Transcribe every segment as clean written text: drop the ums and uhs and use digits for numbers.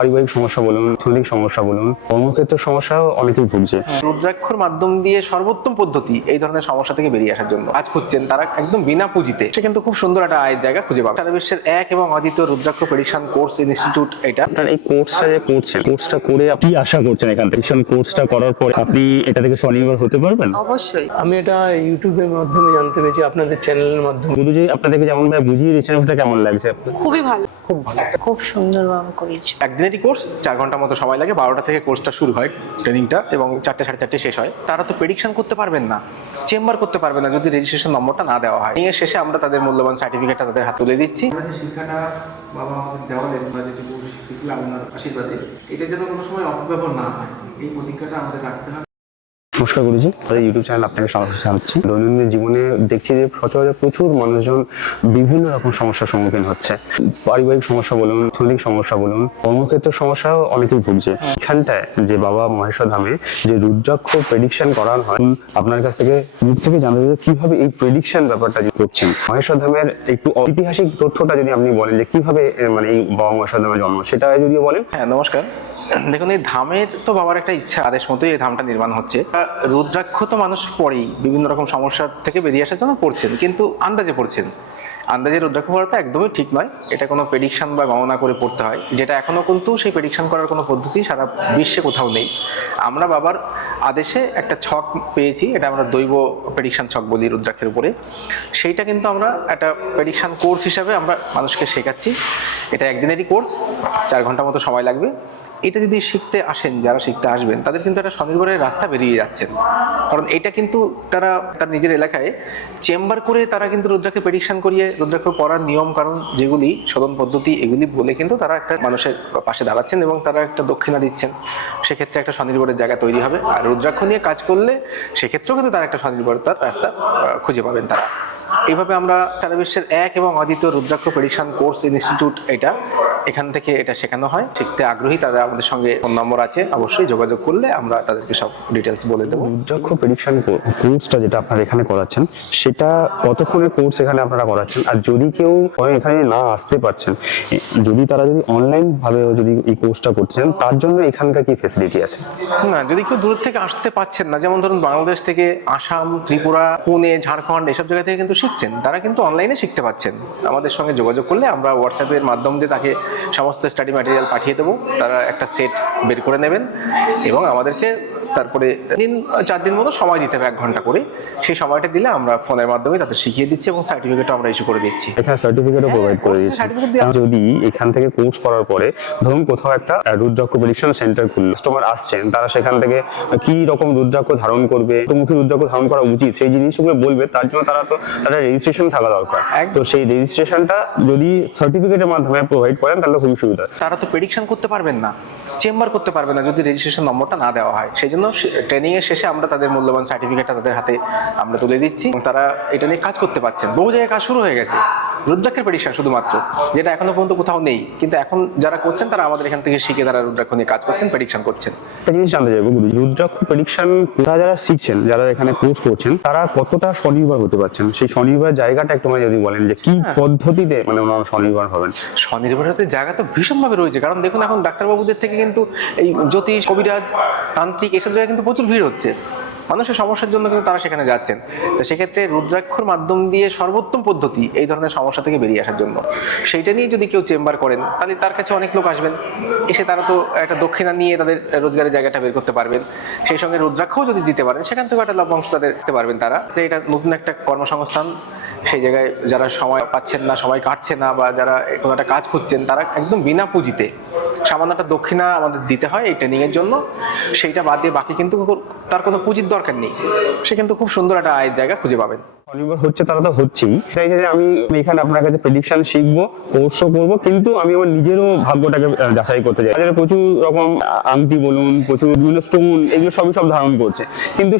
পারিবারিক সমস্যা বলুন, অর্থনৈতিক সমস্যা বলুন, কর্মক্ষেত্র সমস্যাও অনেকেই ভুগছে। রুদ্রাক্ষর মাধ্যম দিয়ে সর্বোত্তম পদ্ধতি এই ধরনের সমস্যা থেকে বেরিয়ে আসার জন্য কাজ করছেন তারা একদম বিনা পুঁজিতে, সে কিন্তু খুব সুন্দর একটা আয়ের জায়গা খুঁজে পাবে। সারা বিশ্বের এক এবং অদ্বিতীয় রুদ্রাক্ষ প্রেডিকশন কোর্স ইনস্টিটিউট এটা। আপনার এই কোর্সটা যে করছেন, কোর্সটা করে আপনি কি আশা করছেন এখান থেকে? কোর্সটা করার পর আপনি এটা থেকে স্বনির্ভর হতে পারবেন? অবশ্যই। আমি এটা ইউটিউবের মাধ্যমে জানতে পেরেছি, আপনাদের চ্যানেলের মাধ্যমে। গুরুজি আপনাদেরকে যেমন ভাবে বুঝিয়ে দিচ্ছেন, ওটা কেমন লাগছে আপনার? খুবই ভালো, খুব সুন্দরভাবে করেছি। একদিনেরই কোর্স, 4 ঘন্টা মতো সময় লাগে। 12টা থেকে কোর্সটা শুরু হয় ট্রেনিংটা, এবং 4টে 4:30 শেষ হয়। তারা তো প্রেডিকশন করতে পারবেন না, চেম্বার করতে পারবেন না যদি রেজিস্ট্রেশন নম্বরটা না দেওয়া হয়। নিয়ে শেষে আমরা তাদের মূল্যবান সার্টিফিকেটটা তাদের হাতে তুলে দিচ্ছি। আমরা যে শিক্ষাটা বাবা আমাদের দেওয়ালেন বা যেটুকু শিখলাম ওনার আশীর্বাদে, এটা যেন কোনো সময় অপব্যবহার না হয়, এই প্রতিজ্ঞাটা আমাদের রাখতে হবে। নমস্কার গুরুজি, আমাদের ইউটিউব চ্যানেল আপনাকে স্বাগত জানাচ্ছি। দৈনন্দিন জীবনে দেখছি যে সচরাচর প্রচুর মানুষজন বিভিন্ন রকম সমস্যার সম্মুখীন হচ্ছে। পারিবারিক সমস্যা বলুন, অর্থনৈতিক সমস্যা বলুন, কর্মক্ষেত্র সমস্যাও অনেকেই ভুগছে। এখানটায় যে বাবা মহেশ্বর ধামে যে রুদ্রাক্ষ প্রেডিকশন করানো হয়, আপনার কাছ থেকে মুখ থেকে জানতে চাই কিভাবে এই প্রেডিকশন ব্যাপারটা যে করছেন। মহেশ্বর ধামের একটু ঐতিহাসিক তথ্যটা যদি আপনি বলেন যে কিভাবে মানে এই বাবা মহেশ্বর ধামের জন্ম, সেটা যদিও বলেন। হ্যাঁ, নমস্কার। দেখুন, এই ধামের তো বাবার একটা ইচ্ছা, আদেশ মতোই এই ধামটা নির্মাণ হচ্ছে। রুদ্রাক্ষ তো মানুষ পড়েই বিভিন্ন রকম সমস্যা থেকে বেরিয়ে আসার জন্য পড়ছেন, কিন্তু আন্দাজে পড়ছেন। আন্দাজে রুদ্রাক্ষ পড়াটা একদমই ঠিক নয়। এটা কোনো প্রেডিকশন বা গণনা করে পড়তে হয়, যেটা এখনো কিন্তু সেই প্রেডিকশন করার কোনো পদ্ধতি সারা বিশ্বে কোথাও নেই। আমরা বাবার আদেশে একটা ছক পেয়েছি, এটা আমরা দৈব প্রেডিকশন ছক বলি রুদ্রাক্ষের উপরে। সেইটা কিন্তু আমরা একটা প্রেডিকশন কোর্স হিসাবে আমরা মানুষকে শেখাচ্ছি। এটা একদিনেরই কোর্স, 4 ঘন্টা মতো সময় লাগবে। এটা যদি শিখতে আসেন, যারা শিখতে আসবেন তাদের কিন্তু একটা স্বনির্ভরের রাস্তা বেরিয়ে যাচ্ছেন। কারণ এটা কিন্তু তারা তার নিজের এলাকায় চেম্বার করে তারা কিন্তু রুদ্রাক্ষে প্রেডিকশন করিয়ে রুদ্রাক্ষ পড়ার নিয়ম কারণ যেগুলি শোধন পদ্ধতি এগুলি বলে কিন্তু তারা একটা মানুষের পাশে দাঁড়াচ্ছেন এবং তারা একটা দক্ষিণা দিচ্ছেন। সেক্ষেত্রে একটা স্বনির্ভরের জায়গা তৈরি হবে। আর রুদ্রাক্ষ নিয়ে কাজ করলে সেক্ষেত্রেও কিন্তু তারা একটা স্বনির্ভরতার রাস্তা খুঁজে পাবেন তারা। এইভাবে আমরা সারা বিশ্বের এক এবং অদ্বিতীয় রুদ্রাক্ষ প্রেডিকশন কোর্স ইনস্টিটিউট এটা, এখান থেকে এটা শেখানো হয়। শিখতে আগ্রহী তারা আমাদের সঙ্গে ফোন নম্বর আছে, অবশ্যই যোগাযোগ করলে আমরা তাদেরকে সব ডিটেলস বলে দেবো। রুদ্রাক্ষ প্রেডিকশন কোর্সটা যেটা আপনারা এখানে করাচ্ছেন, সেটা কতক্ষণের কোর্স এখানে আপনারা করাচ্ছেন? আর যদি কেউ এখানে না আসতে পারছেন, যদি তারা যদি অনলাইন ভাবে যদি এই কোর্সটা করছেন, তার জন্য এখানকার কি ফেসিলিটি আছে? না, যদি কেউ দূর থেকে আসতে পারছেন না, যেমন ধরুন বাংলাদেশ থেকে আসাম, ত্রিপুরা, পুনে, ঝাড়খণ্ড এসব জায়গা থেকে কিন্তু শিখছেন, তারা কিন্তু অনলাইনে শিখতে পাচ্ছেন। আমাদের সঙ্গে যোগাযোগ করলে আমরা হোয়াটসঅ্যাপের মাধ্যম দিয়ে তাকে সমস্ত স্টাডি ম্যাটেরিয়াল পাঠিয়ে দেবো। তারা একটা সেট বের করে নেবেন এবং আমাদেরকে তারপরে 4 দিন মতো সময় দিতে হবে, 1 ঘন্টা করে। সেই সময়টা দিলে আমরা ফোনের মাধ্যমে তাদের শিখিয়ে দিচ্ছি এবং সার্টিফিকেটও আমরা ইস্যু করে দিচ্ছি। এখানে সার্টিফিকেটও প্রোভাইড করে দিচ্ছি। যদি এখান থেকে কোর্স করার পরে ধরুন কোথাও একটা রুদ্রাক্ষ প্রেডিকশন সেন্টার খুললো, কাস্টমার আসছেন, তারা সেখান থেকে কি রকম রুদ্রাক্ষ ধারণ করবে, মুখী রুদ্রাক্ষ ধারণ করা উচিত, সেই জিনিসগুলো বলবে। তার জন্য তারা রেজিস্ট্রেশন থাকা দরকার। তো সেই রেজিস্ট্রেশনটা যদি সার্টিফিকেটের মাধ্যমে প্রোভাইড করেন তাহলে খুবই সুবিধা। তারা তো প্রেডিকশন করতে পারবেন না, চেম্বার করতে পারবে না যদি রেজিস্ট্রেশন নম্বরটা না দেওয়া হয়। সেই জন্য ট্রেনিং এর শেষে আমরা তাদের মূল্যবান সার্টিফিকেটটা তাদের হাতে আমরা তুলে দিচ্ছি। তারা এটা নিয়ে কাজ করতে পারছেন, বহু জায়গায় কাজ শুরু হয়ে গেছে রুদ্রাক্ষের প্রেডিকশন শুধুমাত্র, যেটা এখনো পর্যন্ত কোথাও নেই। কিন্তু এখন যারা করছেন তারা আমাদের এখান থেকে শিখে তারা রুদ্রাক্ষ নিয়ে কাজ করছেন, প্রেডিকশন করছেন। একটা জিনিস জানতে চাইবো, রুদ্রাক্ষ প্রেডিকশন যারা শিখছেন, যারা এখানে কোর্স করছেন, তারা কতটা স্বনির্ভর হতে পারছেন? সেই স্বনির্ভর জায়গাটা একটু যদি বলেন যে কি পদ্ধতিতে মানে ওনারা স্বনির্ভর হবেন। স্বনির্ভরতার জায়গা তো ভীষণভাবে রয়েছে। কারণ দেখুন, এখন ডাক্তারবাবুদের থেকে কিন্তু এই জ্যোতিষ, কবিরাজ, তান্ত্রিক এসব জায়গায় কিন্তু প্রচুর ভিড় হচ্ছে। মানুষের সমস্যার জন্য কিন্তু তারা সেখানে যাচ্ছেন। তো সেক্ষেত্রে রুদ্রাক্ষর মাধ্যম দিয়ে সর্বোত্তম পদ্ধতি এই ধরনের সমস্যা থেকে বেরিয়ে আসার জন্য, সেইটা নিয়ে যদি কেউ চেম্বার করেন তাহলে তার কাছে অনেক লোক আসবেন। এসে তারা তো একটা দক্ষিণা নিয়ে তাদের রোজগারের জায়গাটা বের করতে পারবেন। সেই সঙ্গে রুদ্রাক্ষও যদি দিতে পারেন, সেখান থেকে একটা লভ্যাংশ তাদের দিতে পারবেন তারা। তো এটা নতুন একটা কর্মসংস্থান। সেই জায়গায় যারা সময় পাচ্ছেন না, সময় কাটছে না, বা যারা কোনো একটা কাজ করছেন, তারা একদম বিনা পুঁজিতে সামান্য একটা দক্ষিণা আমাদের দিতে হয় এই ট্রেনিংয়ের জন্য। সেইটা বাদ দিয়ে বাকি কিন্তু তার কোনো পুঁজির দরকার নেই। সে কিন্তু খুব সুন্দর একটা আয়ের জায়গা খুঁজে পাবেন। স্বনির্ভর হচ্ছে তারা তো হচ্ছেই, তাই যে আমি এখানে আপনার কাছে প্রেডিকশন শিখবো, কোর্সও করবো, কিন্তু আমি আমার নিজেরও ভাগ্যটাকে যাচাই করতে চাই। তাদের প্রচুর রকম আংটি বলুন, প্রচুর বিভিন্ন স্টোন, এগুলো সব ধারণ করছে, কিন্তু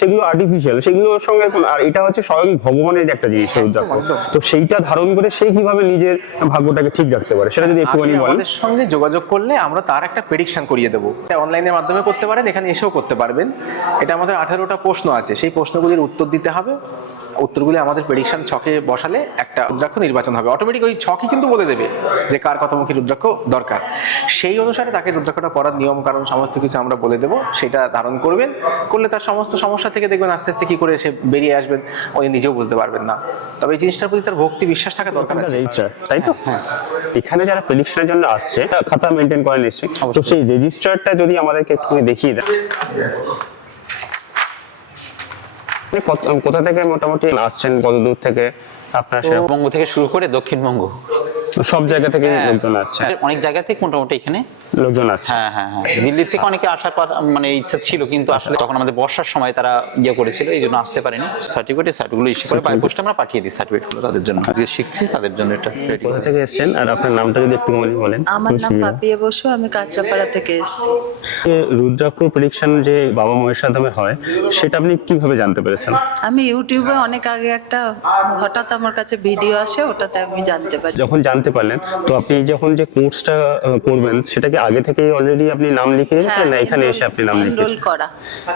সেগুলো আর্টিফিশিয়াল, সেগুলোর সঙ্গে আর এটা হচ্ছে স্বয়ং ভগবানের একটা জিনিস রুদ্রাক্ষ। তো সেইটা ধারণ করে সে কিভাবে নিজের ভাগ্যটাকে ঠিক রাখতে পারে, সেটা যদি একটুখানি বলেন। আমাদের সঙ্গে যোগাযোগ করলে আমরা তার একটা প্রেডিকশন করিয়ে দেবো। অনলাইনের মাধ্যমে করতে পারেন, এখানে এসেও করতে পারবেন। এটা আমাদের 18টা প্রশ্ন আছে, সেই প্রশ্নগুলির উত্তর দিতে হবে। উত্তরগুলি আমাদের প্রেডিকশন ছকে বসালে একটা রুদ্রাক্ষ নির্বাচন হবে। অটোমেটিক ওই ছকই কিন্তু বলে দেবে যে কার কতমুখী রুদ্রাক্ষ দরকার। সেই অনুসারে তাকে রুদ্রাক্ষটা পরার নিয়ম কারণ সমস্ত কিছু আমরা বলে দেবো, সেটা ধারণ করবেন, করলে তার সমস্ত সমস্যা থেকে দেখবেন আস্তে আস্তে কি করে সে বেরিয়ে আসবেন উনি নিজেও বুঝতে পারবেন না। তবে এই জিনিসটার প্রতি তার ভক্তি বিশ্বাস থাকা দরকার আছে। রেজিস্টার, তাই তো? এখানে যারা প্রেডিকশনের জন্য আসছে খাতা মেনটেন করে নিশ্চয়ই, তো সেই রেজিস্টারটা যদি আমাদেরকে একটু দেখিয়ে দেন। কোথা থেকে মোটামুটি আসছেন, কত দূর থেকে আপনার? বঙ্গ থেকে শুরু করে দক্ষিণবঙ্গ সব জায়গা থেকে লোকজন আসছে, অনেক জায়গা থেকে মোটামুটি এখানে লোকজন আসছে। হ্যাঁ হ্যাঁ হ্যাঁ, দিল্লি থেকে অনেকে আসার পর মানে ইচ্ছা ছিল, কিন্তু আসলে তখন আমাদের বর্ষার সময় তারা করেছিল, এই জন্য আসতে পারেনি। সার্টিফিকেটগুলো ইস্যু করে বাই পোস্টে আমরা পাঠিয়ে দিই সার্টিফিকেটগুলো তাদের জন্য, আজকে শিখছি তাদের জন্য এটা রেডি। কোথা থেকে এসেছেন আর আপনার নামটা যদি একটু বলেন? আমার নাম পাপিয়া বসু, আমি কাঁচরাপাড়া থেকে এসেছি। রুদ্রাক্ষ প্রেডিকশন যে বাবা মহেশাধামে হয় সেটা আপনি কিভাবে জানতে পেরেছেন? আমি ইউটিউবে অনেক আগে একটা হঠাৎ আমার কাছে ভিডিও আসে, ওটাতে আমি জানতে পারি। যখন জানতে পারলেন, তো আপনি যখন যে কোর্সটা করবেন সেটাকে আগে থেকেই অলরেডি আপনি নাম লিখে রেখেছেন না এখানে এসে আপনি নাম এনরোল লিখেছেন? করা,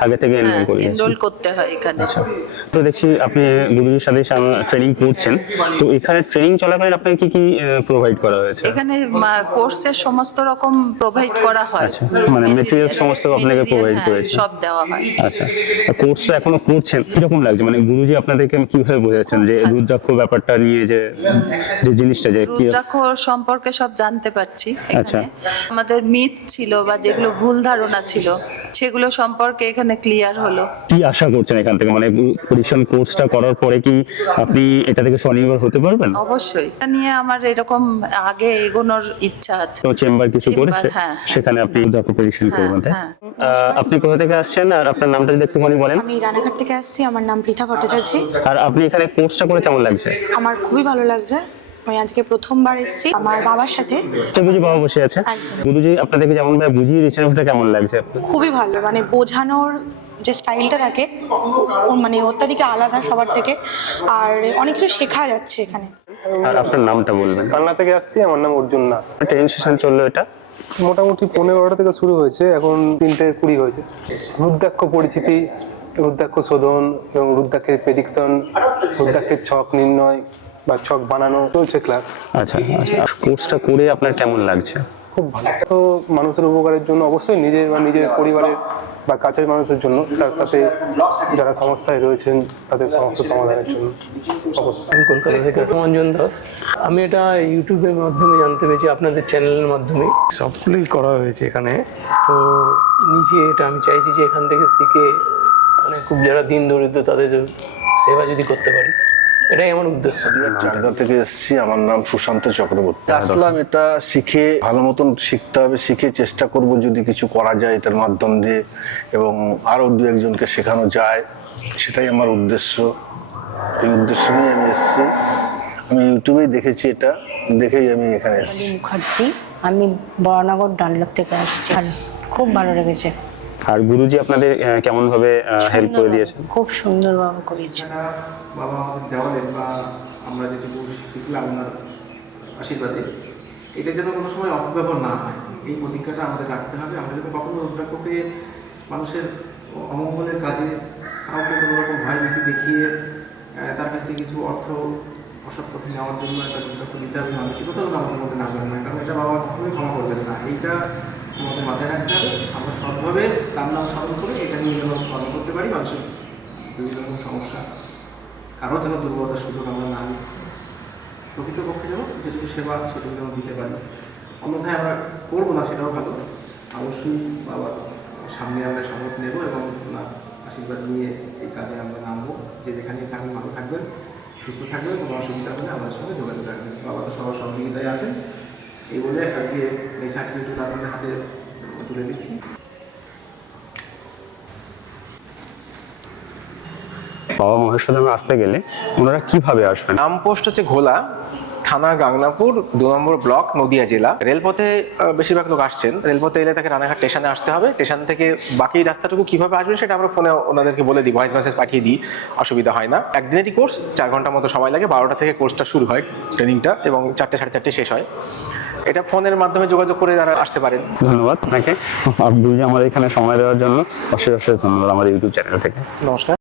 আগে থেকে এনরোল করে এনরোল দিয়েছেন। করতে হয় এখানে। তো দেখছি আপনি গুরুজির সাথে ট্রেনিং করছেন, তো এখানে ট্রেনিং চলাকালীন আপনাকে কি কি প্রোভাইড করা হয়েছে? এখানে কোর্সের সমস্ত রকম প্রোভাইড করা হয়, আচ্ছা, মানে materials সমস্ত আপনাকে provide করেছে? সব দেওয়া হয়। আচ্ছা, কোর্সটা এখনো করছেন, কিরকম লাগছে? মানে গুরুজি আপনাদেরকে কিভাবে বোঝাচ্ছেন যে রুদ্রাক্ষ ব্যাপারটা নিয়ে, যে যে জিনিসটা যে কি? রুদ্রাক্ষ সম্পর্কে সব জানতে পারছি আচ্ছা। এখানে। আমাদের মিথ ছিল বা যেগুলো ভুল ধারণা ছিল সেগুলো সম্পর্কে এখানে ক্লিয়ার হলো। কি আশা করছেন এখান থেকে, মানে প্রেডিকশন কোর্সটা করার পরে কি আপনি এটা থেকে স্বনির্ভর হতে পারবেন? অবশ্যই, এটা নিয়ে আমার এরকম আগে এগোনোর ইচ্ছা আছে। তো চেম্বার কিছু চেম্বার, করেছে, হ্যাঁ। সেখানে আপনি রুদ্রাক্ষ প্রেডিকশন করবেন, তাই? হ্যাঁ। আপনি কোথা থেকে আসছেন আর আপনার নামটা যদি একটুখানি বলেন? আমি রানাঘাট থেকে আসছি, আমার নাম পৃথা ভট্টাচার্য। আর আপনি এখানে কোর্সটা করে কেমন লাগছে? আমার খুবই ভালো লাগছে, আমি আজকে প্রথমবার এসেছি আমার বাবার সাথে। তো বুঝি বাবা বসে আছে, একদম। গুরুজি আপনাদেরকে যেমন ভাবে বুঝিয়ে দিচ্ছেন ওটা কেমন লাগছে আপনার? খুবই ভালো, মানে বোঝানোর যে স্টাইলটা থাকে মানে অত্যাধিক আলাদা সবার থেকে, আর অনেক কিছু শেখা যাচ্ছে এখানে। আর আপনার নামটা বলবেন? কান্না থেকে আসছি, আমার নাম অর্জুন নাথ। ট্রেনিং সেশন চললো এটা মোটামুটি 15-12টা থেকে শুরু হয়েছে, এখন 3:20 হয়েছে। রুদ্রাক্ষ পরিচিতি, রুদ্রাক্ষ শোধন এবং রুদ্রাক্ষের প্রেডিকশন, রুদ্রাক্ষের ছক নির্ণয় বা ছক বানানো চলছে ক্লাস। আচ্ছা আচ্ছা, কোর্সটা করে আপনার কেমন লাগছে? খুব ভালো। তো মানুষের উপকারের জন্য অবশ্যই, নিজের বা নিজের পরিবারের বা কাছের মানুষের জন্য, তার সাথে যারা সমস্যায় রয়েছেন তাদের সমস্যা সমাধানের জন্য অবশ্যই। আমি কলকাতা থেকে অঞ্জন দাস। আমি এটা ইউটিউবের মাধ্যমে জানতে পেরেছি, আপনাদের চ্যানেলের মাধ্যমে। সবগুলোই করা হয়েছে এখানে। তো নিজে এটা আমি চাইছি যে এখান থেকে শিখে মানে খুব যারা দিন দরিদ্র তাদের সেবা যদি করতে পারি, এটাই আমার উদ্দেশ্য। চাকদা থেকে এসেছি, আমার নাম সুশান্ত চক্রবর্তী। আসলাম এটা শিখে, ভালো মতন শিখতে হবে, শিখে চেষ্টা করব যদি কিছু করা যায় এটার মাধ্যম দিয়ে, এবং আরও 2-1জনকে শেখানো যায়, সেটাই আমার উদ্দেশ্য। এই উদ্দেশ্য নিয়ে আমি এসেছি। আমি ইউটিউবেই দেখেছি, এটা দেখেই আমি এখানে এসেছি। মুখার্জি, আমি বড়নগর ডানলপ থেকে আসছি। ভালো, খুব ভালো লেগেছে। আর গুরুজি আপনাদের কেমন ভাবে হেল্প করে দিয়েছেন? খুব সুন্দরভাবে করেছে। বাবা আমাদের দেওয়ালেন বা আমরা যেটুকু শিখলাম আপনার আশীর্বাদে, এটা যেন কোনো সময় অপব্যবহার না হয়, এই প্রতিজ্ঞাটা আমাদের রাখতে হবে। আমরা যেন কখনো রুদ্রাক্ষকে মানুষের অমঙ্গলের কাজে কাউকে কোনো রকম ভয় ভীতি দেখিয়ে তার কাছ থেকে কিছু অর্থ অসৎ পথে নেওয়ার জন্য একটা রুদ্রাক্ষ দিতে হবে, মানসিকতাও আমাদের মধ্যে না জন্মায়, কারণ এটা বাবা কখনোই ক্ষমা করবেন না। এইটা আমাদের মাথায় রাখতে হবে। আমরা সৎভাবে তার নাম স্মরণ করে এটা নিয়ে যেন কর্ম করতে পারি, মানুষের বিভিন্ন রকম সমস্যা, কারো যেন দুর্বলতার সুযোগ আমরা না নিই, প্রকৃতপক্ষে যেন যেটুকু সেবা সেটুকু যেন দিতে পারি। অন্যথায় আমরা করবো না, সেটাও ভালো। অবশ্যই বাবার সামনে আমরা শপথ নেব এবং ওনার আশীর্বাদ নিয়ে এই কাজে আমরা নামবো। যে যেখানেই থাকবেন ভালো থাকবেন, সুস্থ থাকবেন, কোনো অসুবিধা হলে আমাদের সঙ্গে যোগাযোগ রাখবেন। বাবা তো সবার সহযোগিতায় আছেন। এই বলে আজকে এই সার্টিফিকেটটা আপনাদের হাতে তুলে দিচ্ছি। বাবা মহেশধামে আসতে গেলে ওনারা কিভাবে আসবেন? নাম পোস্ট হচ্ছে ঘোলা, থানা গাংনাপুর, 2 নম্বর ব্লক, নদিয়া জেলা। রেলপথে বেশিরভাগ লোক আসছেন, রেলপথে এলে তাকে রানাঘাট স্টেশনে আসতে হবে। স্টেশন থেকে বাকি রাস্তাটুকু কিভাবে আসবেন সেটা আমরা ফোনে ওনাদেরকে বলে দিই, ভয়েস মেসেজ পাঠিয়ে দিই, অসুবিধা হয় না। একদিনেরই কোর্স, 4 ঘন্টার মতো সময় লাগে। 12টা থেকে কোর্সটা শুরু হয় ট্রেনিংটা, এবং 4টে 4:30 শেষ হয়। এটা ফোনের মাধ্যমে যোগাযোগ করে তারা আসতে পারেন। ধন্যবাদ আপনাকে, গুরুজি আমাদের এখানে সময় দেওয়ার জন্য অশেষ অশেষ ধন্যবাদ আমার ইউটিউব চ্যানেল থেকে। নমস্কার।